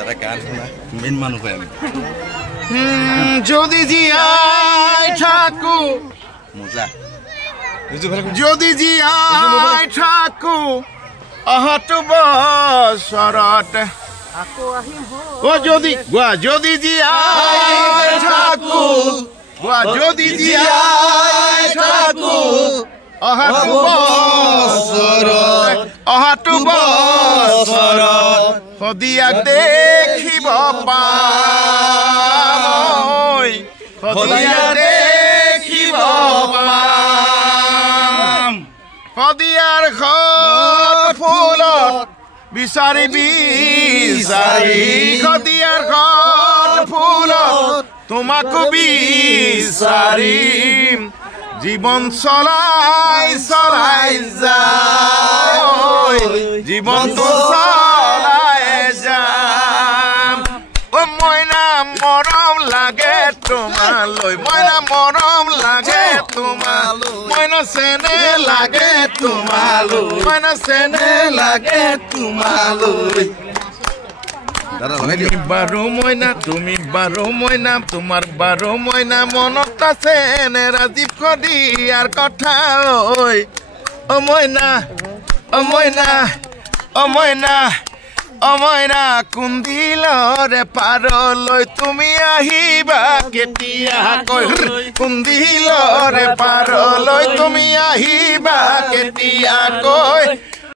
যারা গান শোনা মেন মানুষ হয় আমি যদি জিয়াই থাকো মজা যদি জিয়াই থাকো অহা বছৰত ও যদি গোৱা যদি জিয়াই থাকো গোৱা যদি জিয়াই থাকো অহা বছৰত সদিয়াক দেখিব পাম সদিয়াক দেখিব পাম সদিয়াৰ ঘৰত ফুলত বিচাৰি বিচাৰি সদিয়াৰ ঘৰত ফুলত তোমাকো বিচাৰিম জীবন চলাই চলাই যায় জীবনটো চলাই যাম ও মইনা মৰম লাগে তোমালৈ মইনা মৰম লাগে তোমালৈ মইনা চেনে লাগে তোমালৈ মইনা চেনে লাগে তোমালৈ তুমি বাৰো মইনা তোমাৰ বাৰো মইনা মনত আছে নে ৰাজীৱ কদিয়াৰ কথা ঐ অ মইনা অ মইনা অ মইনা অ মইনা কুন্দিলৰে পাৰলৈ তুমি আহিবা কেতিয়াকৈ কুন্দিলৰে পাৰলৈ তুমি আহিবা কেতিয়াকৈ